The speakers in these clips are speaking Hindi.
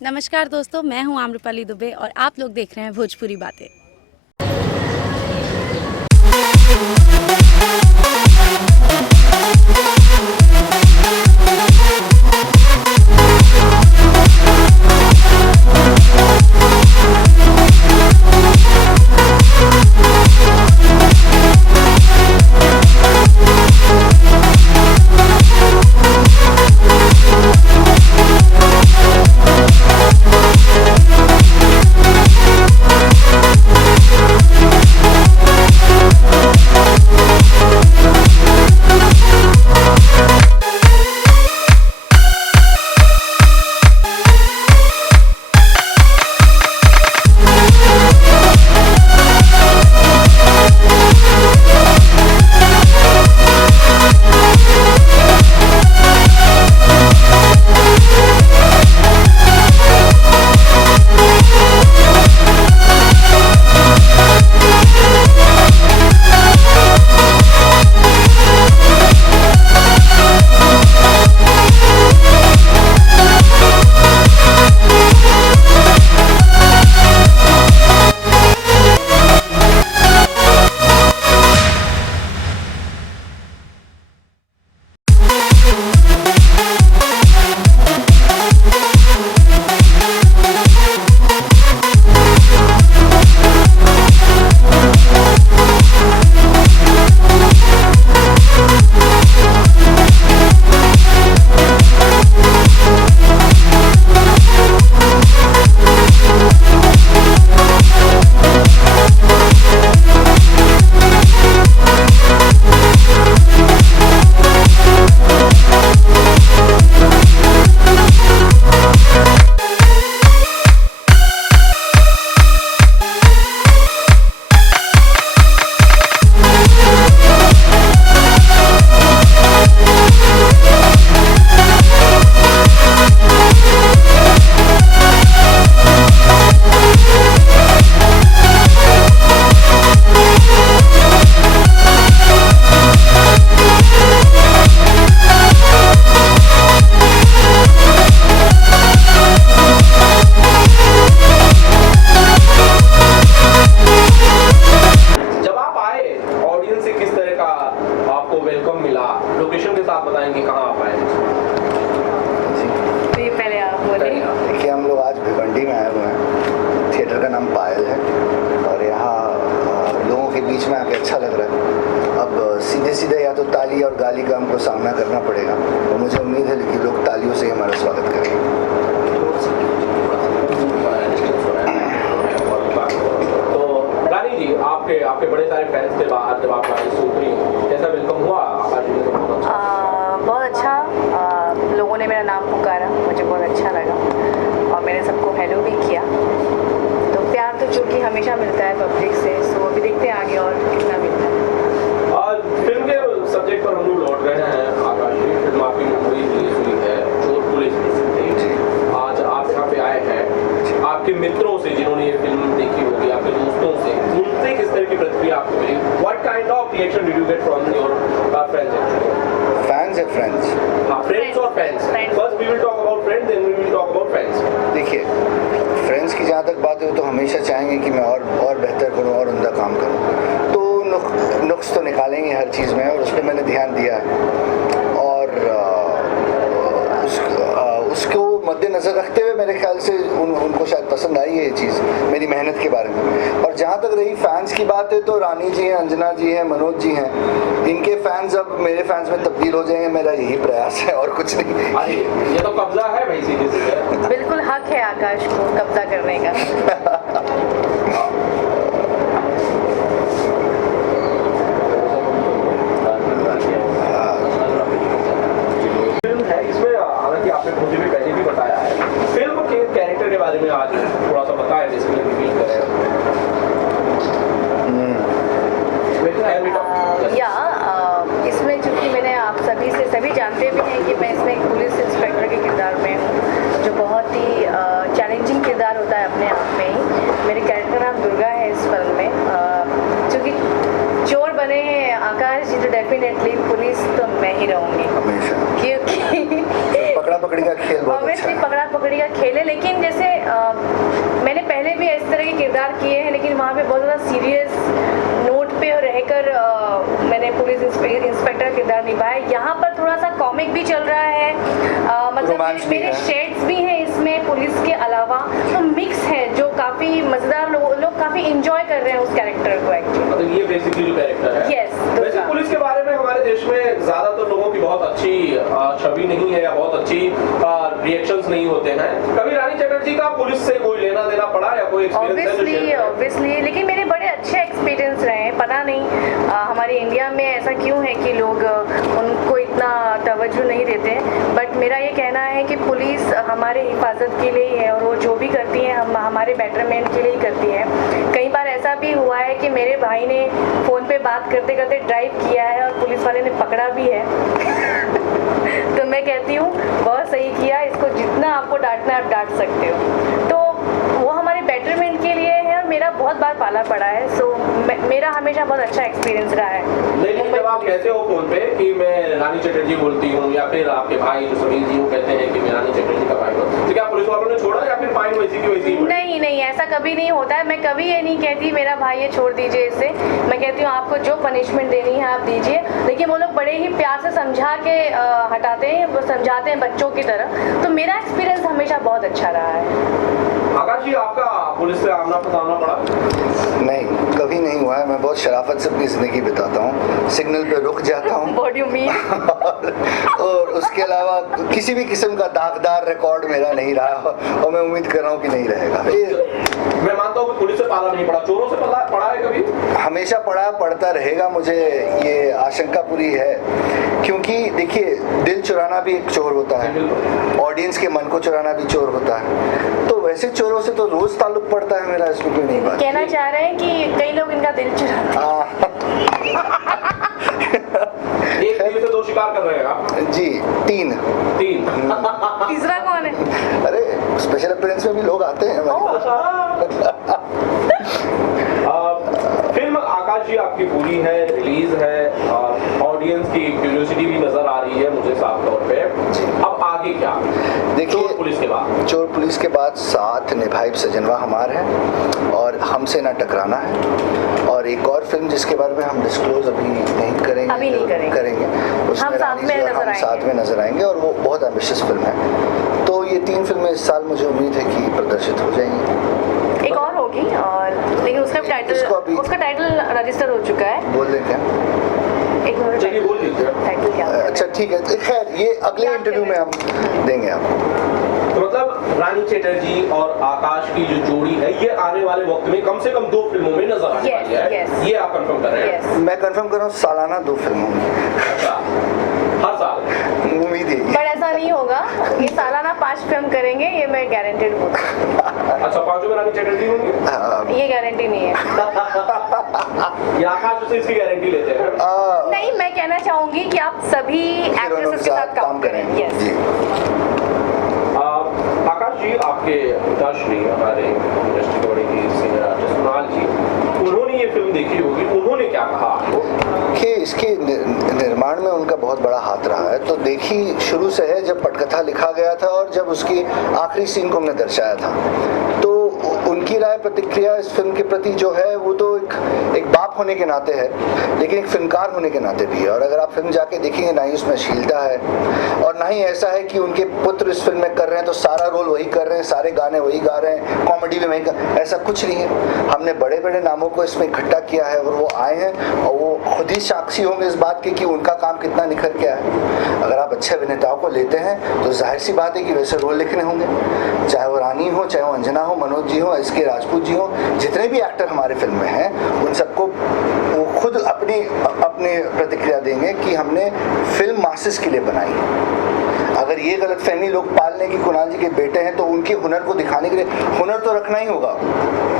नमस्कार दोस्तों, मैं हूं आम्रपाली दुबे और आप लोग देख रहे हैं भोजपुरी बातें। आपको वेलकम मिला, लोकेशन के साथ बताएंगे कहाँ आप आए? जी पहले आप बोले। देखिए, हम लोग आज भिवंडी में आए हुए हैं। थिएटर का नाम पायल है और यहाँ लोगों के बीच में आके अच्छा लग रहा है। अब सीधे सीधे या तो ताली और गाली का हमको सामना करना पड़ेगा, और मुझे उम्मीद है कि लोग तालियों से हमारा स्वागत करेंगे। आपके बड़े सारे फैंस थे बाहर, जब आप गाड़ी सुन रही, कैसा वेलकम हुआ? बहुत अच्छा। लोगों ने मेरा नाम पुकारा, मुझे बहुत अच्छा लगा और मैंने सबको हेलो भी किया। तो प्यार तो जो कि हमेशा मिलता है पब्लिक से, सो अभी देखते हैं आगे और कितना मिलता है। फिल्म के सब्जेक्ट पर हम लोग लौट रहे हैं। आकाश जी, फिल्म आपकी मूवी रिलीज हुई है चोर पुलिस बेसिकली। आज आप यहाँ पे आए हैं आपके मित्रों से जिन्होंने ये फिल्म देखी होगी, आपके दोस्तों से, उनसे किस तरह की प्रतिक्रिया आपको मिली? What kind of reaction did you get from your friends actually? Fans है फ्रेंड्स? हाँ, friends और fans. First we will talk about friends, then we will talk about fans. देखिए, फ्रेंड्स की जहाँ तक बात है, तो हमेशा चाहेंगे कि मैं और बेहतर करूँ और उनका काम करूँ, तो नुक्स तो निकालेंगे हर चीज़ में, और उस पर मैंने ध्यान दिया है। और उसको मद्देनज़र रखते हुए मेरे ख्याल से उनको शायद पसंद आई है ये चीज़ मेरी मेहनत के बारे में। और जहाँ तक रही फैंस की बात है, तो रानी जी हैं, अंजना जी हैं, मनोज जी हैं, इनके फैंस अब मेरे फैंस में तब्दील हो जाएंगे, मेरा यही प्रयास है और कुछ नहीं। ये तो कब्जा है भाई, सीधे सीधे। बिल्कुल हक है आकाश को कब्जा करने का। आपने मुझे भी पहले भी बताया है, फिल्म के कैरेक्टर के बारे में आज थोड़ा सा बताएं, जिसमें रिवील करें। इसमें चूँकि मैंने आप सभी जानते भी हैं कि मैं इसमें एक पुलिस इंस्पेक्टर के किरदार में हूँ, जो बहुत ही चैलेंजिंग किरदार होता है अपने आप में ही। मेरे कैरेक्टर नाम दुर्गा है इस फिल्म में। चूँकि चोर बने हैं आकाश जी, तो डेफिनेटली पुलिस तो मैं ही रहूँगी, हमेशा, क्योंकि पकड़ा पकड़ी का खेल बहुत अच्छा है। पकड़ा पकड़ी का खेल है, लेकिन जैसे मैंने पहले भी इस तरह के किरदार किए हैं, लेकिन वहाँ पे बहुत ज़्यादा सीरियस नोट पे रहकर मैंने पुलिस इंस्पेक्टर किरदार निभाया। यहाँ पर थोड़ा सा कॉमिक भी चल रहा है, मतलब रोमांस भी मेरे है। शेड्स भी हैं इसमें पुलिस के अलावा, तो मिक्स है जो काफ़ी मज़ेदार, लोग काफ़ी इंजॉय कर रहे हैं उस कैरेक्टर को एक्चुअली। मतलब ये बेसिकली जो कैरेक्टर है। Yes, वैसे दुर्गा। पुलिस के बारे में हमारे देश में ज्यादातर लोगों की बहुत अच्छी छवि नहीं है या बहुत अच्छी रिएक्शंस नहीं होते हैं। कभी रानी चटर्जी का पुलिस से कोई लेना देना पड़ा या कोई एक्सपीरियंस है जो शेयर करें? ऑब्वियसली, लेकिन मेरे बड़े अच्छे एक्सपीरियंस रहे हैं। पता नहीं हमारे इंडिया में ऐसा क्यों है कि लोग उनको इतना तवज्जो नहीं देते, बट मेरा ये कहना है कि पुलिस हमारे हिफाजत के लिए ही है और वो जो भी करती है हम हमारे बेटरमेंट के लिए ही करती है। कई बार ऐसा भी हुआ है कि मेरे भाई ने फ़ोन पे बात करते करते ड्राइव किया है और पुलिस वाले ने पकड़ा भी है तो मैं कहती हूँ बहुत सही किया, इसको जितना आपको डांटना है आप डांट सकते हो। तो वो हमारे बेटरमेंट के लिए है और मेरा बहुत बार पाला पड़ा है, सो मेरा हमेशा बहुत अच्छा एक्सपीरियंस रहा है। लेकिन जब आप कहते हो फोन पे कि मैं रानी चटर्जी बोलती हूँ या फिर आपके भाई जो सुनील जी वो कहते हैं कि मैं रानी चटर्जी का भाई हूँ, तो क्या पुलिस वालों ने छोड़ा या फिर फाइन वैसी की वैसी ही पड़ी? नहीं नहीं, ऐसा कभी नहीं होता है। मैं कभी ये नहीं कहती मेरा भाई ये छोड़ दीजिए इसे, मैं कहती हूँ आपको जो पनिशमेंट देनी है आप दीजिए, लेकिन वो लोग बड़े ही प्यार से समझा के हटाते हैं, वो समझाते हैं बच्चों की तरह। तो मेरा एक्सपीरियंस हमेशा बहुत अच्छा रहा है। आकाश जी, आपका पुलिस से आमना सामना पड़ा? नहीं, कभी नहीं हुआ है। मैं बहुत शराफत से अपनी ज़िंदगी बिताता हूँ, सिग्नल पे रुक जाता हूँ What do you mean? और उसके अलावा किसी भी किस्म का दागदार रिकॉर्ड मेरा नहीं रहा और मैं उम्मीद कर रहा हूँ कि नहीं रहेगा। मैं मानता हूँ कि पुलिस से पाला नहीं पड़ा, चोरों से पड़ा है कभी? हमेशा पड़ता रहेगा, मुझे ये आशंका पूरी है, क्योंकि देखिए दिल चुराना भी एक चोर होता है, ऑडियंस के मन को चुराना भी चोर होता है, तो वैसे चोरों से तो रोज ताल्लुक पड़ता है मेरा, इसमें कोई नहीं बात। कहना चाह रहे हैं कि कई लोग इनका दिल चुराते एक तीर से दो शिकार कर रहे हैं आप? जी, तीन। तीसरा कौन है? अरे स्पेशल अपीयरेंस में भी लोग आते हैं हमारे पास। फिल्म आकाश जी आपकी पूरी है, रिलीज है और ऑडियंस की क्यूरियोसिटी भी नजर आ रही है मुझे साफ तौर पे। अब आगे क्या? देखिए, चोर पुलिस के बाद साथ निभाई सजनवा हमार है और हमसे ना टकराना है, और एक और फिल्म जिसके बारे में हम डिस्क्लोज अभी नहीं करेंगे, अभी नहीं करेंगे। उसमें हम साथ में नजर आएंगे और वो बहुत एम्बिशियस फिल्म है। तो ये 3 फिल्में इस साल मुझे उम्मीद है कि प्रदर्शित हो जाएंगी। एक और होगी, और लेकिन उसका टाइटल रजिस्टर हो चुका है। बोल दें क्या? एक मिनट, चलिए बोल दीजिए। टाइटल क्या है? अच्छा ठीक है, खैर ये अगले इंटरव्यू में हम देंगे आपको। तो मतलब रानी चटर्जी और आकाश की जो जोड़ी है ये आने वाले वक्त में कम से कम 2 फिल्मों में नजर आने वाली है। yes. ये आप कंफर्म कर रहे हैं? मैं कंफर्म कर रहा हूँ, सालाना 2 फिल्मों में। अच्छा, हर साल उम्मीद है। पर ऐसा नहीं होगा, ये सालाना 5 फिल्म करेंगे, ये मैं गारंटेड हूँ। अच्छा, 5 में रानी चटर्जी होंगी? ये गारंटी नहीं है। या आकाश से इसकी गारंटी लेते हैं? नहीं, मैं कहना चाहूंगी कि आप सभी एक्ट्रेसेस के साथ काम करें। यस। आकाश जी, आपके पिताश्री हमारे इंडस्ट्री के बड़े ही सीनियर आर्टिस्ट कुणाल जी, उन्होंने ये फिल्म देखी होगी, उन्होंने क्या कहा आपको? कि इसके निर्माण में उनका बहुत बड़ा हाथ रहा है। तो देखी शुरू से है, जब पटकथा लिखा गया था और जब उसकी आखिरी सीन को हमने दर्शाया था, तो उनकी राय प्रतिक्रिया इस फिल्म के प्रति जो है वो तो एक बाप होने के नाते है, लेकिन एक फिल्मकार होने के नाते भी है। और अगर आप फिल्म जाके देखेंगे, ना ही उसमें अश्लीलता है और ना ही ऐसा है कि उनके पुत्र इस फिल्म में कर रहे हैं तो सारा रोल वही कर रहे हैं, सारे गाने वही गा रहे हैं, कॉमेडी भी वही कर, ऐसा कुछ नहीं है। हमने बड़े बड़े नामों को इसमें इकट्ठा किया है और वो आए हैं और वो खुद ही साक्षी होंगे इस बात के कि उनका काम कितना निखर के आया है। अगर आप अच्छे अभिनेताओं को लेते हैं तो जाहिर सी बात है कि वैसे रोल लिखने होंगे, चाहे वो रानी हो, चाहे वो अंजना हो, मनोज जी हो, एस के राजपूत जी हो, जितने भी एक्टर हमारे फिल्म में हैं, उन सबको वो खुद अपनी प्रतिक्रिया देंगे कि हमने फिल्म मासेस के लिए बनाई है। अगर ये गलतफहमी लोग पाल लें कि कुणाल जी के बेटे हैं तो उनके हुनर को दिखाने के लिए हुनर तो रखना ही होगा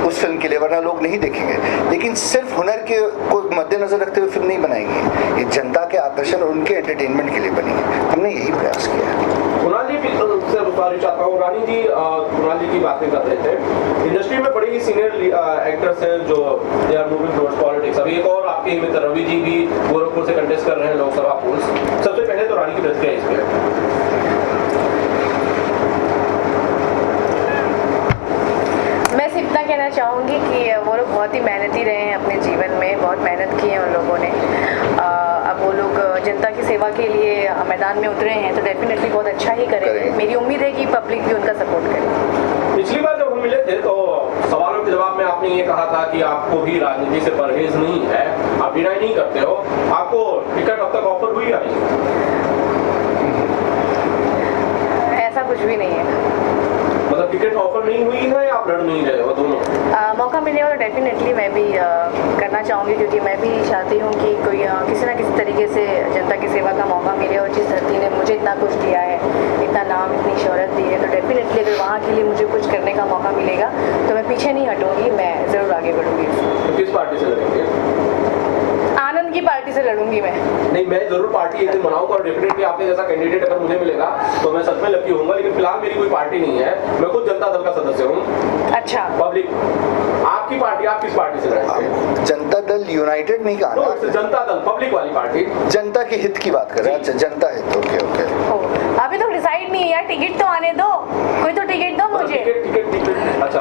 उस फिल्म के लिए, वरना लोग नहीं देखेंगे। लेकिन सिर्फ हुनर के को मद्देनजर रखते हुए फिल्म नहीं बनाएंगे, ये जनता के आकर्षण और उनके एंटरटेनमेंट के लिए बनी है। हमने यही प्रयास किया है। कुणाल जी से गुजारिश चाहता हूँ, रानी जी कुणाल जी की बातें कर रहे थे, इंडस्ट्री में बड़े ही सीनियर एक्टर्स हैं जो they are moving towards politics. अभी एक और आपके मित्र रवि जी भी गोरखपुर से कंटेस्ट कर रहे हैं लोकसभा पोल्स। सबसे पहले तो रानी की प्रतिक्रिया इस पे। कहना चाहूँगी कि वो लोग बहुत ही मेहनती रहे हैं अपने जीवन में, बहुत मेहनत की है उन लोगों ने। अब वो लोग जनता की सेवा के लिए मैदान में उतरे हैं तो डेफिनेटली बहुत अच्छा ही करेंगे। मेरी उम्मीद है कि पब्लिक भी उनका सपोर्ट करे। पिछली बार जब हम मिले थे तो सवालों के जवाब में आपने ये कहा था कि आपको भी राजनीति से परहेज नहीं है, आप डिनाई नहीं करते हो। आपको टिकट अब तक ऑफर हुई या नहीं? ऐसा कुछ भी नहीं है। मतलब टिकट ऑफर नहीं हुई है या आप लड़ नहीं रहे हो, दोनों? मौका मिलेगा तो डेफिनेटली मैं भी करना चाहूँगी, क्योंकि मैं भी चाहती हूँ कि कोई किसी ना किसी तरीके से जनता की सेवा का मौका मिले। और जिस धरती ने मुझे इतना कुछ दिया है, इतना नाम, इतनी शोहरत दी है, तो डेफिनेटली अगर वहाँ के लिए मुझे कुछ करने का मौका मिलेगा तो मैं पीछे नहीं हटूँगी, मैं ज़रूर आगे बढ़ूँगी। तो किस पार्टी से लड़ेंगे? आनंद की पार्टी से लड़ूंगी मैं। नहीं, मैं जरूर पार्टी एक दिन बनाऊंगा और डेफिनेटली आपके जैसा कैंडिडेट अगर मुझे मिलेगा तो मैं सच में लकी होऊंगा। लेकिन फिलहाल मेरी कोई पार्टी नहीं है, मैं खुद जनता दल का सदस्य हूँ। अच्छा, पब्लिक आपकी पार्टी, आप किस पार्टी से लड़ेंगे? जनता दल यूनाइटेड नहीं कहा ना, जनता दल, पब्लिक वाली पार्टी। जनता के हित की बात कर रहे हैं। अच्छा, जनता हित, ओके ओके। अभी तो डिसाइड नहीं है यार, टिकट तो आने दो, कोई तो टिकट दो मुझे। टिकट, अच्छा।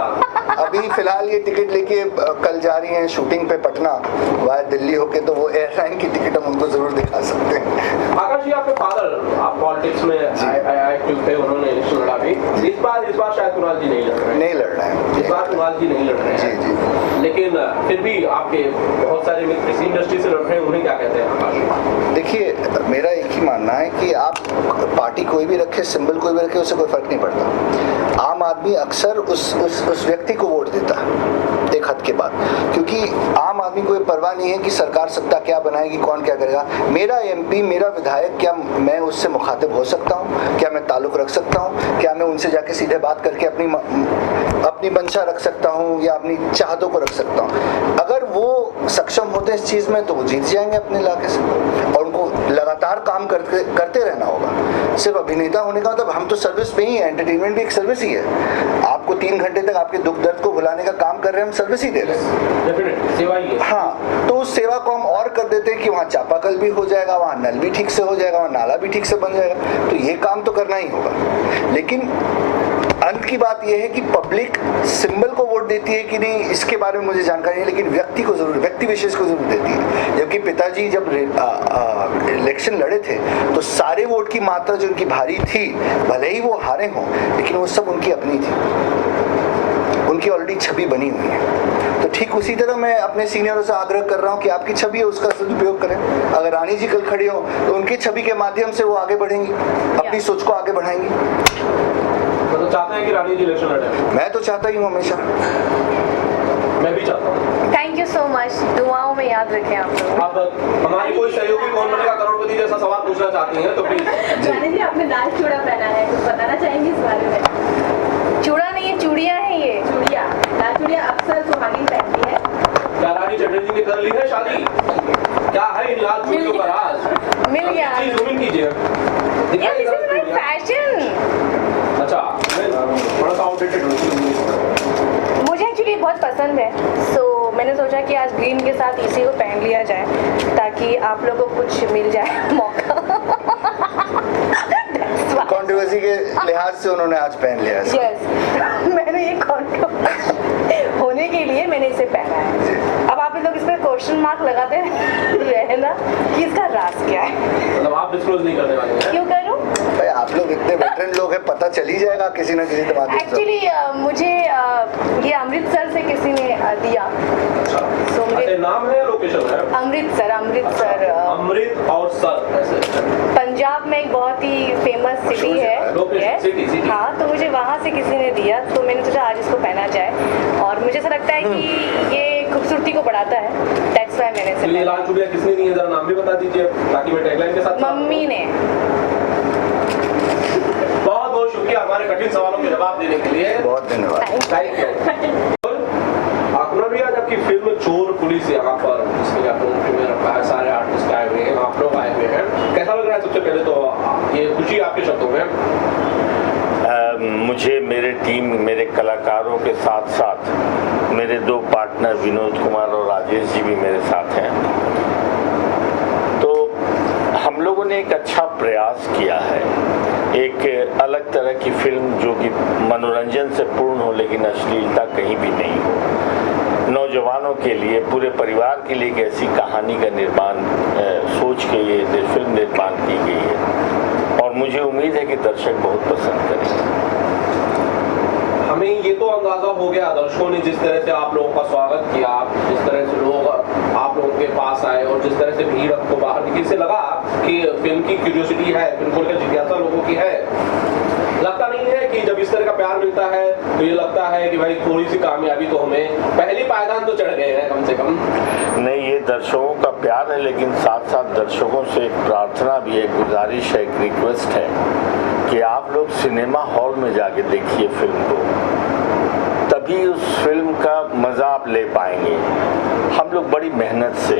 अभी फिलहाल ये टिकट लेके कल जा रही हैं शूटिंग पे पटना, वहाँ दिल्ली होके, तो वो एयरलाइन की टिकट हम उनको जरूर दिखा सकते हैं। आकाश जी, आपके फादर आप पॉलिटिक्स में एक्टिव थे, उन्होंने इलेक्शन लड़ा भी। इस बार शायद कुणाल जी नहीं लड़ रहे हैं। नहीं लड़ रहे हैं इस बार कुणाल जी नहीं लड़ रहे हैं। जी जी। लेकिन फिर भी आपके बहुत सारे मित्र इसी इंडस्ट्री से लड़ रहे हैं, उन्हें क्या कहते हैं आकाश? देखिए, मेरा एक ही मानना है कि आप पार्टी कोई भी रखे, सिंबल कोई भी रखे, उससे कोई फर्क नहीं पड़ता। आम आदमी अक्सर उस व्यक्ति को वोट देता है एक हद के बाद, क्योंकि आम आदमी को ये परवाह नहीं है कि सरकार सत्ता क्या बनाएगी, कौन क्या करेगा। मेरा एमपी, मेरा विधायक, क्या मैं उससे मुखातिब हो सकता हूँ? क्या मैं ताल्लुक रख सकता हूँ? क्या मैं उनसे जाके सीधे बात करके अपनी मंशा रख सकता हूँ या अपनी चाहतों को रख सकता हूँ? अगर वो सक्षम होते हैं इस चीज़ में तो वो जीत जाएंगे अपने इलाके से, और उनको लगातार काम करते रहना होगा। सिर्फ अभिनेता होने का मतलब, हम तो सर्विस पे ही है, एंटरटेनमेंट भी एक सर्विस ही है। आपको 3 घंटे तक आपके दुख दर्द को भुलाने का काम कर रहे हैं, हम सर्विस ही दे रहे हैं, सेवा ही है। हाँ, तो उस सेवा को हम और कर देते हैं कि वहाँ चापाकल भी हो जाएगा, वहाँ नल भी ठीक से हो जाएगा, वहाँ नाला भी ठीक से बन जाएगा। तो ये काम तो करना ही होगा। लेकिन अंत की बात यह है कि पब्लिक सिंबल को वोट देती है कि नहीं, इसके बारे में मुझे जानकारी नहीं, लेकिन व्यक्ति विशेष को जरूर देती है। जबकि पिताजी जब इलेक्शन लड़े थे तो सारे वोट की मात्रा जो उनकी भारी थी, भले ही वो हारे हों, लेकिन वो सब उनकी अपनी थी, उनकी ऑलरेडी छवि बनी हुई है। तो ठीक उसी तरह मैं अपने सीनियरों से आग्रह कर रहा हूँ कि आपकी छवि है, उसका सदुपयोग करें। अगर रानी जी कल खड़ी हो तो उनकी छवि के माध्यम से वो आगे बढ़ेंगी, अपनी सोच को आगे बढ़ाएंगी। तो चाहते हैं कि रानी जी इलेक्शन लड़े? मैं तो चाहता ही हूँ हमेशा। मैं भी चाहता हूँ। थैंक यू सो मच, दुआओं में याद रखें आप लोग। अब हमारी कोई सहयोगी कौन बनेगा करोड़पति जैसा सवाल पूछना चाहती हैं तो प्लीज। रानी जी, आपने लाल चूड़ा पहना है, कुछ बताना चाहेंगे इस बारे में? चूड़ा नहीं है, चूड़ियाँ हैं ये। चूड़िया, लाल चूड़िया अक्सर सुहागिन पहनती है। क्या रानी चटर्जी ने कर ली है शादी? क्या है इन लाल चूड़ियों का राज? मिल गया। जूम कीजिए, दिखाइए जरा चूड़ियाँ। फैशन अच्छा, मैं थोड़ा सा आउटडेटेड हूँ। मुझे एक्चुअली बहुत पसंद है, सो मैंने सोचा कि आज ग्रीन के साथ इसी को पहन लिया जाए ताकि आप लोगों को कुछ मिल जाए मौका। कंट्रोवर्सी के लिहाज से उन्होंने आज पहन लिया है। यस, मैंने ये कंट्रोवर्सी होने के लिए मैंने इसे पहना है। अब आप लोग इस पर क्वेश्चन मार्क लगाते रहे ना कि इसका राज क्या है। मतलब आप डिस्क्लोज नहीं करने वाले हैं? क्यों करूं? भाई आप लोग इतने वेटरन लोग हैं, पता चल ही जाएगा किसी न किसी तरह। एक्चुअली मुझे ये अमृतसर से किसी ने दिया। अच्छा, So, मुझे नाम है या लोकेशन है? अमृतसर अमृत और सर ऐसे। पंजाब में एक बहुत ही फेमस सिटी है। Yes. सिटी। हाँ, तो मुझे वहाँ से किसी ने दिया, तो मैंने सोचा आज इसको पहना जाए, और मुझे ऐसा लगता है कि ये खूबसूरती को बढ़ाता है। दैट्स व्हाई मैंने तो ये लाल चूड़िया किसने दी है, जरा नाम भी बता दीजिए ताकि मैं टैगलाइन के साथ। मम्मी ने। बहुत बहुत शुक्रिया हमारे कठिन सवालों के जवाब देने के लिए। बहुत धन्यवाद। Thank you. कुणाल भैया, जबकि फिल्म चोर पुलिस यहाँ पर जिसमें प्रीमियर रखा है, सारे आर्टिस्ट आए हुए हैं, आप लोग आए हुए हैं, कैसा लग रहा है? सबसे पहले तो ये खुशी आपके शब्दों में। मुझे मेरे टीम, मेरे कलाकारों के साथ साथ मेरे 2 पार्टनर विनोद कुमार और राजेश जी भी मेरे साथ हैं, तो हम लोगों ने एक अच्छा प्रयास किया है एक अलग तरह की फिल्म जो कि मनोरंजन से पूर्ण हो लेकिन अश्लीलता कहीं भी नहीं हो। नौजवानों के लिए, पूरे परिवार के लिए एक ऐसी कहानी का निर्माण सोच के ये फिल्म निर्माण की गई है और मुझे उम्मीद है कि दर्शक बहुत पसंद करेंगे। हमें ये तो अंदाजा हो गया दर्शकों ने जिस तरह से आप लोगों का स्वागत किया, जिस तरह से लोग आप लोगों के पास आए और जिस तरह से भीड़ आपको बाहर निकली, से लगा कि फिल्म की क्यूरियोसिटी है, फिल्म को लेकर जिज्ञासा लोगों की है। लगता नहीं है कि जब इस तरह का प्यार मिलता है तो ये लगता है कि भाई थोड़ी सी कामयाबी तो हमें, पहली पायदान तो चढ़ गए हैं कम से कम। नहीं, ये दर्शकों का प्यार है, लेकिन साथ साथ दर्शकों से एक प्रार्थना भी है, एक गुजारिश है, एक रिक्वेस्ट है कि आप लोग सिनेमा हॉल में जाके देखिए फिल्म को, तभी उस फिल्म का मज़ा आप ले पाएंगे। हम लोग बड़ी मेहनत से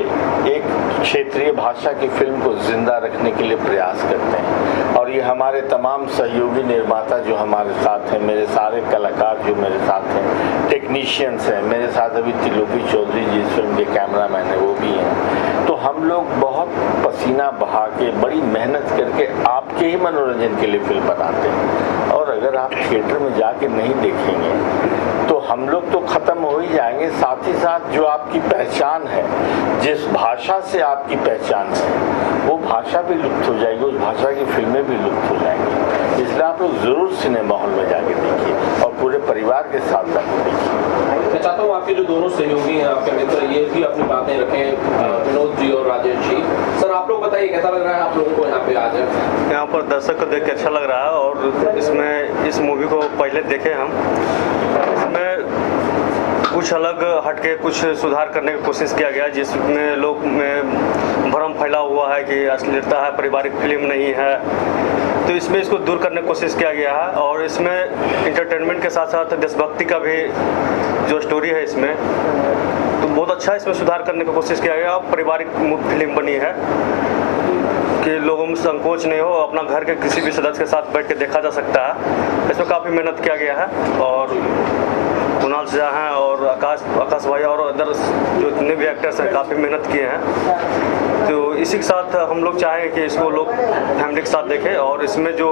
एक क्षेत्रीय भाषा की फिल्म को जिंदा रखने के लिए प्रयास करते हैं और ये हमारे तमाम सहयोगी निर्माता जो हमारे साथ हैं, मेरे सारे कलाकार जो मेरे साथ हैं, टेक्नीशियंस हैं, मेरे साथ अभी त्रिलोकी चौधरी जी इस फिल्म के कैमरामैन हैं, वो भी हैं। तो हम लोग बहुत पसीना बहा के, बड़ी मेहनत करके आपके ही मनोरंजन के लिए फिल्म बनाते हैं और अगर आप थिएटर में जाके नहीं देखेंगे तो हम लोग तो ख़त्म हो ही जाएंगे, साथ ही साथ जो आपकी पहचान है, जिस भाषा से आपकी पहचान है, वो भाषा भी लुप्त हो जाएगी, उस भाषा की फिल्में भी लुप्त हो जाएंगी। इसलिए आप लोग ज़रूर सिनेमा हॉल में जाके देखिए और पूरे परिवार के साथ जाके देखिए। मैं चाहता हूँ आपके जो दोनों सहयोगी हैं, आपके मित्र, ये भी अपनी बातें रखें, विनोद जी और राजेश जी। सर, आप लोग बताइए कैसा लग रहा है आप लोगों को यहाँ पे आज? यहाँ पर दर्शक को देख के अच्छा लग रहा है और इसमें इस मूवी को पहले देखे हम, इसमें कुछ अलग हटके कुछ सुधार करने की कोशिश किया गया, जिसमें लोग में भ्रम फैला हुआ है कि अश्लीलता है, पारिवारिक फिल्म नहीं है, तो इसमें इसको दूर करने की कोशिश किया गया है और इसमें इंटरटेनमेंट के साथ साथ देशभक्ति का भी जो स्टोरी है इसमें, तो बहुत अच्छा इसमें सुधार करने की कोशिश किया गया। पारिवारिक फिल्म बनी है कि लोगों में संकोच नहीं हो, अपना घर के किसी भी सदस्य के साथ बैठ के देखा जा सकता है। इसमें काफ़ी मेहनत किया गया है और कुणाल शाह हैं और आकाश भाई और अदर जो इतने भी एक्टर्स हैं काफ़ी मेहनत किए हैं। तो इसी के साथ हम लोग चाहें कि इसको लोग फैमिली के साथ देखें और इसमें जो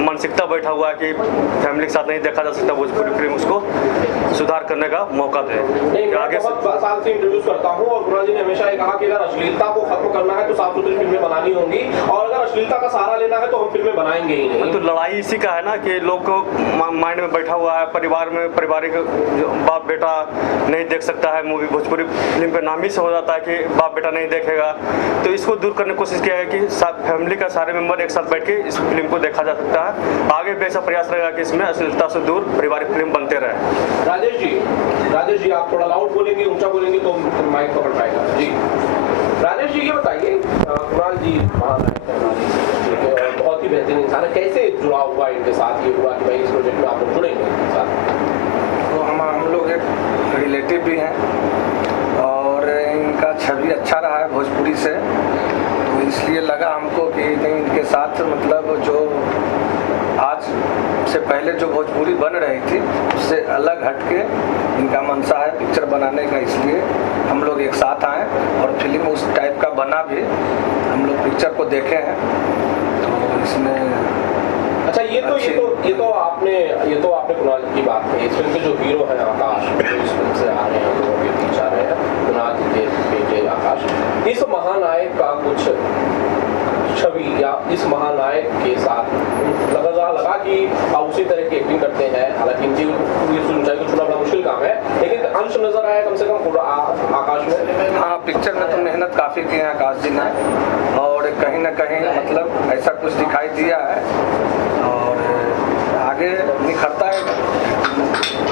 मानसिकता बैठा हुआ है कि फैमिली के साथ नहीं देखा जा सकता भोजपुरी फिल्म, उसको सुधार करने का मौका दें। आगे बहुत साल से इंट्रोड्यूस करता हूँ और कुणाल जी ने हमेशा ये कहा कि अगर अश्लीलता को खत्म करना है तो साफ सुथरी फिल्में बनानी होंगी और अगर अश्लीलता का सहारा लेना है तो हम फिल्में बनाएंगे ही नहीं। तो लड़ाई इसी का है ना कि लोग को माइंड में बैठा हुआ है, परिवार में पारिवारिक बाप बेटा नहीं देख सकता है मूवी, भोजपुरी फिल्म पे नाम ही से हो जाता है कि बाप बेटा नहीं देखेगा, तो इसको दूर करने की कोशिश किया है कि फैमिली का सारे मेंबर एक साथ बैठ के इस फिल्म को देखा जा सकता है। आगे भी ऐसा प्रयास रहेगा कि इसमें अश्लीलता से दूर पारिवारिक फिल्म बनते रहे। राजेश जी आप थोड़ा लाउड बोलेंगे, ऊंचा बोलेंगे तो माइक पकड़ पाएगा जी। राजेश जी ये बताइए, कुणाल जी बहुत ही बेहतरीन इंसान है, कैसे जुड़ा हुआ इनके साथ, ये हुआ कि भाई इस प्रोजेक्ट में आप लोग जुड़ेंगे इनके साथ? तो हम लोग एक रिलेटिव भी हैं और इनका छवि अच्छा रहा है भोजपुरी से, तो इसलिए लगा हमको कि नहीं इनके साथ मतलब जो आज से पहले जो भोजपुरी बन रही थी उससे अलग हटके इनका मंशा है पिक्चर बनाने का, इसलिए हम लोग एक साथ आए और फिल्म उस टाइप का बना भी, हम लोग पिक्चर को देखे हैं। तो इसमें अच्छा ये तो आपने कुणाल जी की बात कही। इस फिल्म के जो हीरो हैं आकाश, जो इस फिल्म से आ रहे हैं, हम लोगों के बीच आ रहे हैं, कुणाल जी के बेटे आकाश, इस महानायक का कुछ छवि या इस महानायक के साथ लगा कि आप उसी तरह की एक्टिंग करते हैं, हालांकि इनकी ऊंचाई को छूना बड़ा मुश्किल काम है, लेकिन अंश नजर आया कम से कम आकाश में। हाँ, पिक्चर में तो मेहनत काफ़ी की है आकाश जी ने और कहीं ना कहीं मतलब ऐसा कुछ दिखाई दिया है और आगे निखरता है।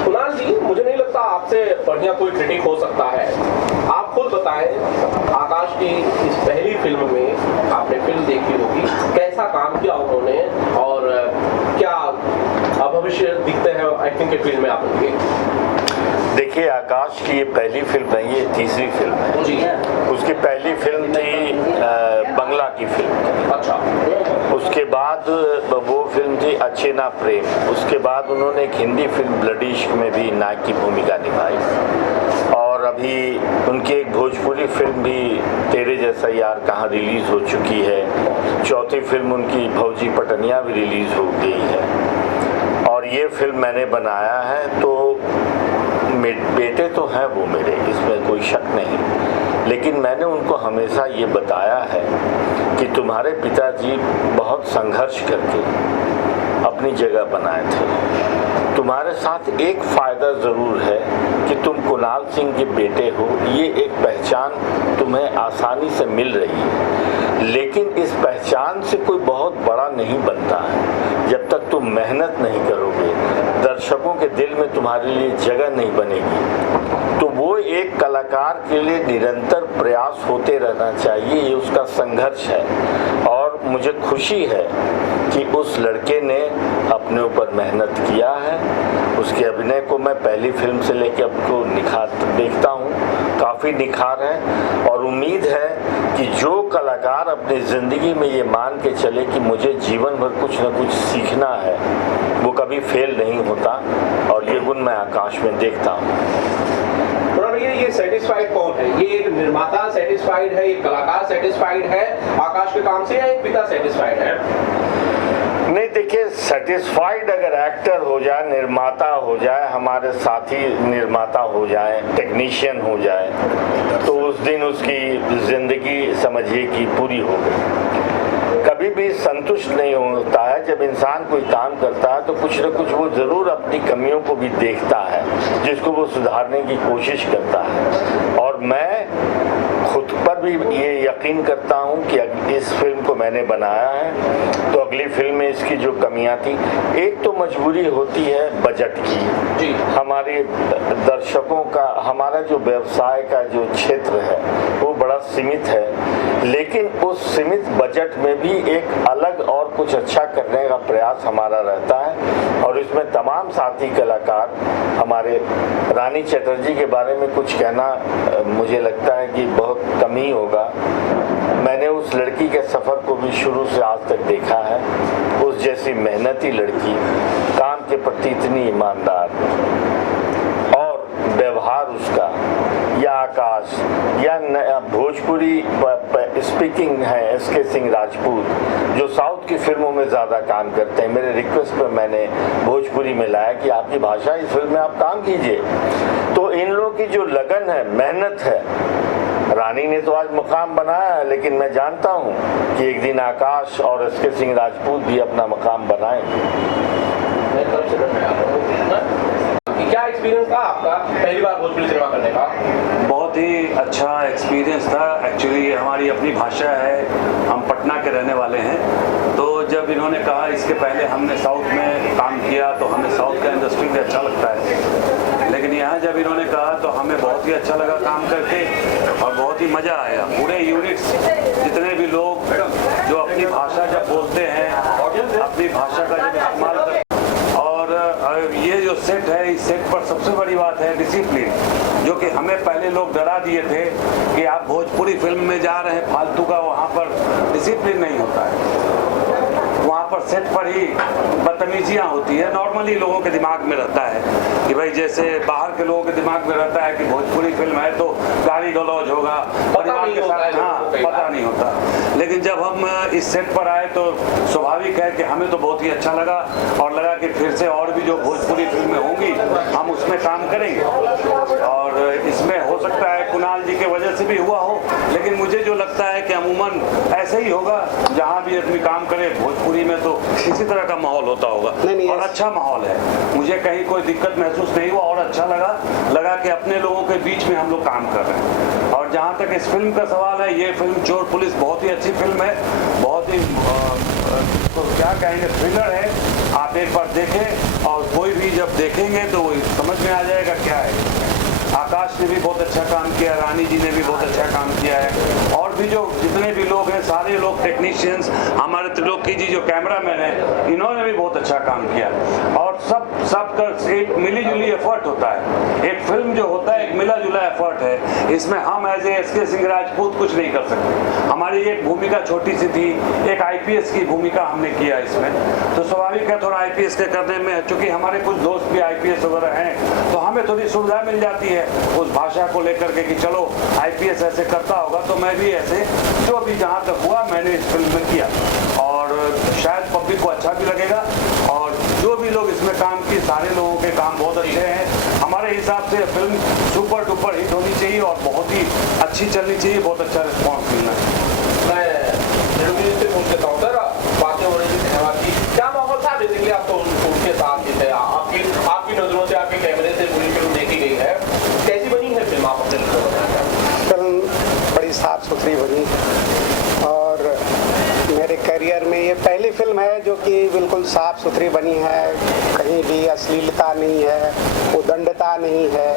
कुणाल जी, मुझे नहीं लगता आपसे बढ़िया कोई क्रिटिक हो सकता है। आप खुद बताएं, आकाश की इस पहली फिल्म में आपने फिल्म देखी होगी, कैसा काम किया उन्होंने और क्या भविष्य दिखते हैं एक्टिंग के फील्ड में आप लोग? देखिए, आकाश की ये पहली फिल्म नहीं, ये तीसरी फिल्म है जी। उसकी पहली फिल्म थी बंगला की फिल्म। अच्छा। उसके बाद वो फिल्म थी अच्छे ना प्रेम। उसके बाद उन्होंने एक हिंदी फिल्म ब्लड इश्क में भी नायक की भूमिका निभाई और अब अभी उनकी एक भोजपुरी फिल्म भी तेरे जैसा यार कहाँ रिलीज़ हो चुकी है। चौथी फिल्म उनकी भौजी पटनिया भी रिलीज़ हो गई है और ये फिल्म मैंने बनाया है। तो बेटे तो हैं वो मेरे, इसमें कोई शक नहीं, लेकिन मैंने उनको हमेशा ये बताया है कि तुम्हारे पिताजी बहुत संघर्ष करके अपनी जगह बनाए थे। तुम्हारे साथ एक फ़ायदा ज़रूर है कि तुम कुणाल सिंह के बेटे हो, ये एक पहचान तुम्हें आसानी से मिल रही है, लेकिन इस पहचान से कोई बहुत बड़ा नहीं बनता है जब तक तुम मेहनत नहीं करोगे, दर्शकों के दिल में तुम्हारे लिए जगह नहीं बनेगी। तो वो एक कलाकार के लिए निरंतर प्रयास होते रहना चाहिए, ये उसका संघर्ष है। और मुझे खुशी है कि उस लड़के ने अपने ऊपर मेहनत किया है। उसके अभिनय को मैं पहली फिल्म से लेकर अब को निखार देखता हूँ, काफ़ी निखार है। और उम्मीद है कि जो कलाकार अपनी ज़िंदगी में ये मान के चले कि मुझे जीवन भर कुछ न कुछ सीखना है, वो कभी फेल नहीं होता। और ये गुण मैं आकाश में देखता हूँ। ये सेटिस्फाइड कौन है? ये एक निर्माता सेटिस्फाइड है, एक कलाकार सेटिस्फाइड है आकाश के काम से, या एक पिता सेटिस्फाइड है? नहीं, देखिए, सेटिस्फाइड अगर एक्टर हो जाए, निर्माता हो जाए, हमारे साथी निर्माता हो जाए, टेक्नीशियन हो जाए, तो उस दिन उसकी ज़िंदगी समझिए कि पूरी हो गई। कभी भी संतुष्ट नहीं होता है। जब इंसान कोई काम करता है तो कुछ न कुछ वो ज़रूर अपनी कमियों को भी देखता है, जिसको वो सुधारने की कोशिश करता है। और मैं खुद पर भी ये यकीन करता हूँ कि इस फिल्म को मैंने बनाया है तो अगली फिल्म में इसकी जो कमियां थी, एक तो मजबूरी होती है बजट की जी। हमारे दर्शकों का, हमारा जो व्यवसाय का जो क्षेत्र है वो बड़ा सीमित है, लेकिन उस सीमित बजट में भी एक अलग और कुछ अच्छा करने का प्रयास हमारा रहता है। और इसमें तमाम साथी कलाकार, हमारे रानी चटर्जी के बारे में कुछ कहना मुझे लगता है कि बहुत कम ही होगा। मैंने उस लड़की के सफ़र को भी शुरू से आज तक देखा है। उस जैसी मेहनती लड़की, काम के प्रति इतनी ईमानदार, और व्यवहार उसका, या आकाश या भोजपुरी स्पीकिंग है एसके सिंह राजपूत, जो साउथ की फिल्मों में ज़्यादा काम करते हैं। मेरे रिक्वेस्ट पर मैंने भोजपुरी में लाया कि आपकी भाषा इस फिल्म में आप काम कीजिए। तो इन लोगों की जो लगन है, मेहनत है, रानी ने तो आज मुकाम बनाया है, लेकिन मैं जानता हूं कि एक दिन आकाश और एसके सिंह राजपूत भी अपना मुकाम बनाएंगे। क्या एक्सपीरियंस था आपका पहली बार भोजपुरी सिनेमा करने का? बहुत ही अच्छा एक्सपीरियंस था। एक्चुअली हमारी अपनी भाषा है, हम पटना के रहने वाले हैं। तो जब इन्होंने कहा, इसके पहले हमने साउथ में काम किया तो हमें साउथ का इंडस्ट्री भी अच्छा लगता है, लेकिन यहाँ जब इन्होंने कहा तो हमें बहुत ही अच्छा लगा काम करके और बहुत ही मज़ा आया। पूरे यूनिट्स जितने भी लोग जो अपनी भाषा जब बोलते हैं, अपनी भाषा का जब इस्तेमाल करते हैं, और ये जो सेट है, इस सेट पर सबसे बड़ी बात है डिसिप्लिन, जो कि हमें पहले लोग डरा दिए थे कि आप भोजपुरी फिल्म में जा रहे हैं फालतू का, वहाँ पर डिसिप्लिन नहीं होता है। वहाँ पर सेट पर ही बदतमीजियाँ होती है। नॉर्मली लोगों के दिमाग में रहता है कि भाई, जैसे बाहर के लोगों के दिमाग में रहता है कि भोजपुरी फिल्म है तो गाली गलौज होगा, परिवार के साथ, हाँ, पता नहीं होता। लेकिन जब हम इस सेट पर आए तो स्वाभाविक है कि हमें तो बहुत ही अच्छा लगा और लगा कि फिर से और भी जो भोजपुरी फिल्में होंगी हम उसमें काम करेंगे। और इसमें हो सकता है कुणाल जी के वजह से भी हुआ हो, लेकिन मुझे जो लगता है कि अमूमन ऐसे ही होगा, जहाँ भी आदमी काम करे भोजपुरी में तो इसी तरह का माहौल होता होगा। और अच्छा माहौल है, मुझे कहीं कोई दिक्कत महसूस नहीं हुआ और अच्छा लगा कि अपने लोगों के बीच में हम लोग काम कर रहे हैं। और जहाँ तक इस फिल्म का सवाल है, ये फिल्म चोर पुलिस बहुत ही अच्छी फिल्म है, बहुत ही तो क्या कहेंगे, थ्रिलर है। आप एक बार देखें और कोई भी जब देखेंगे तो वो समझ में आ जाएगा क्या है। आकाश ने भी बहुत अच्छा काम किया, रानी जी ने भी बहुत अच्छा काम किया है, और भी जो जितने भी लोग हैं, सारे लोग टेक्नीशियंस, हमारे त्रिलोकी जी जो कैमरामैन हैं, इन्होंने भी बहुत अच्छा काम किया। और सबका एक मिली जुली एफर्ट होता है। एक फिल्म जो होता है एक मिला जुला एफर्ट है। इसमें हम एज एसके सिंह राजपूत कुछ नहीं कर सकते। हमारी एक भूमिका छोटी सी थी, एक आईपीएस की भूमिका हमने किया इसमें, तो स्वाभाविक है थोड़ा आईपीएस के करने में, चूंकि हमारे कुछ दोस्त भी आईपीएस वगैरह हैं, तो हमें पे थोड़ी सुविधा मिल जाती है उस भाषा को लेकर के कि चलो IPS ऐसे करता होगा तो मैं भी ऐसे, जो भी जहाँ तक हुआ मैंने इस फिल्म में किया और शायद पब्लिक को अच्छा भी लगेगा। और जो भी लोग इसमें काम किए सारे लोगों के काम बहुत अच्छे हैं। हमारे हिसाब से फिल्म सुपर डुपर हिट होनी चाहिए और बहुत ही अच्छी चलनी चाहिए, बहुत अच्छा रिस्पॉन्स मिलना चाहिए। मैं से पूछ लेता हूँ सर, बातें हो रही थी धन्यवाद की, क्या माहौल था? बेसिकली आप तो उनके साथ ही थे, आपकी नजरों से, आपके कैमरे से पूरी फिल्म देखी गई है, कैसी बनी है फिल्म? आप अपने फिल्म बड़ी साफ सुथरी बनी और मेरे करियर में ये पहली फिल्म है जो कि बिल्कुल साफ सुथरी बनी है, कहीं भी अश्लीलता नहीं है, उदंडता नहीं है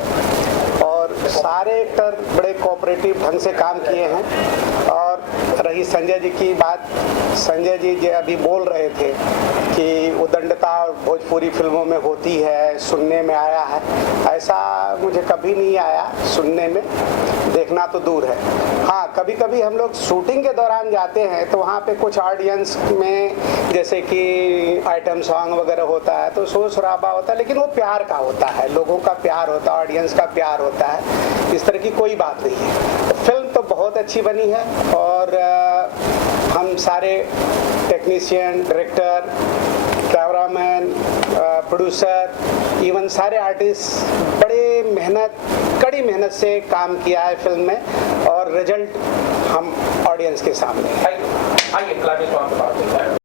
और सारे एक्टर बड़े कोऑपरेटिव ढंग से काम किए हैं। और रही संजय जी की बात, संजय जी जो अभी बोल रहे थे कि उदंडता और भोजपुरी फिल्मों में होती है, सुनने में आया है, ऐसा मुझे कभी नहीं आया सुनने में, देखना तो दूर है। हाँ, कभी कभी हम लोग शूटिंग के दौरान जाते हैं तो वहाँ पे कुछ ऑडियंस में जैसे कि आइटम सॉन्ग वगैरह होता है तो शोर शराबा होता है, लेकिन वो प्यार का होता है, लोगों का प्यार होता है, ऑडियंस का प्यार होता है, इस तरह की कोई बात नहीं है। फिल्म तो बहुत अच्छी बनी है और हम सारे technician, director, cameraman, producer, even सारे आर्टिस्ट बड़े कड़ी मेहनत से काम किया है फिल्म में और रिजल्ट हम ऑडियंस के सामने है। आइए क्लाइमेक्स वहाँ पे बात करते हैं।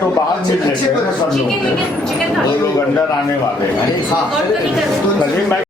तो बाहर मिल लेंगे ना सब लोग, वो लोग अंदर आने वाले हैं। तभी मैं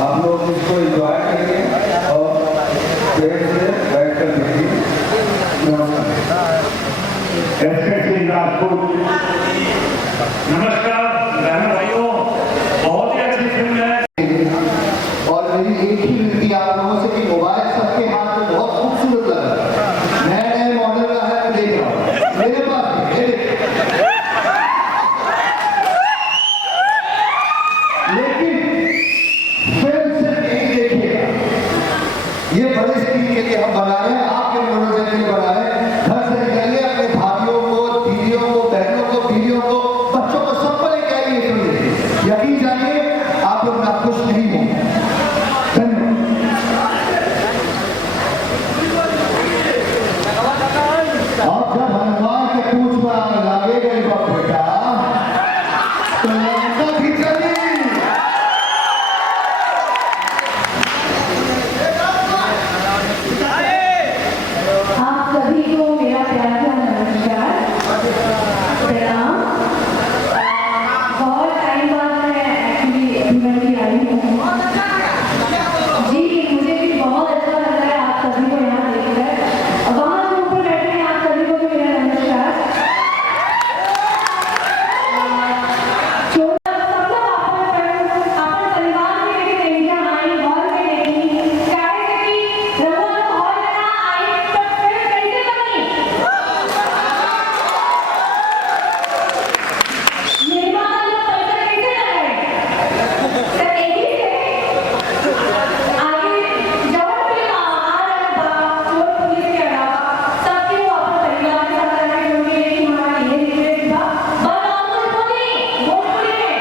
आप लोग इसको एंजॉय करिए और पेड़ से बैठ कर देखिए। नमस्कार बहनों भाइयों, बहुत ही अच्छी फिल्म है। और मेरी एक ही विनती आप लोगों से कि मोबाइल सबके हाथ में बहुत खूबसूरत लगा, नए नए मॉडल का है, मैं देख रहा हूँ मेरे पास लेकिन आप लोग नाखुश नहीं हो। अब जब हनुमान के पूछ पर लगेगा बेटा तो लंका भी चली। आप सभी को मेरा प्यार भरा नमस्कार, प्रणाम। बहुत टाइम बाद मैं एक्चुअली अभिनंदन आई हूँ जी। मुझे भी बहुत अच्छा लग रहा है आप सभी को यहाँ देखकर। वहाँ जो ऊपर बैठे हैं आप सभी को भी मेरा नमस्कार। छोटा सबको अपन परिवार में लेके इंडिया आई, हॉल में देखी चाहे कि रघुवर हॉल में ना आई तो फिर कैसे बनी। निर्माता लोग पैसा कैसे लगाए, सर एक ही से आगे जब भी आ रहा था चोर पुलिस के अलावा सबके वो अपने परिवार के साथ रहने क्योंकि एक हमारा ये रिलेट था बलरामपुर पुलिस भोजपुरी में।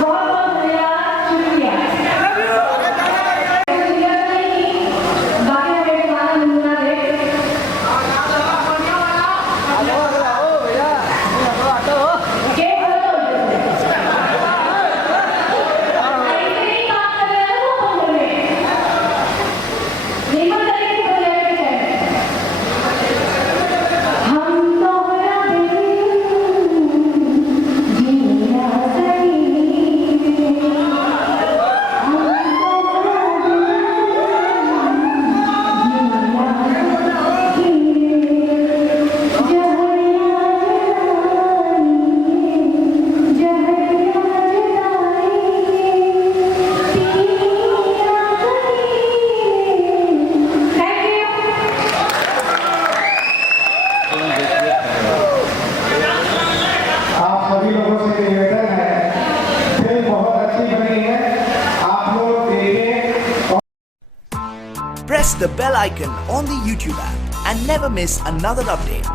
बहुत बहुत धन्यवाद, शुक्रिया। बाकी मेरे गाना नमूना देख के बोलो ऐसे ही बात कर रहे हो वो बोले नीमन तरीके से बोले हम तोहरा बिन जीना सही, हम तोहरा बिन आप सभी लोगों से निवेदन है, फिल्म बहुत अच्छी बनी है, आप लोग देखें। Press the bell icon on the YouTube app and never miss another update.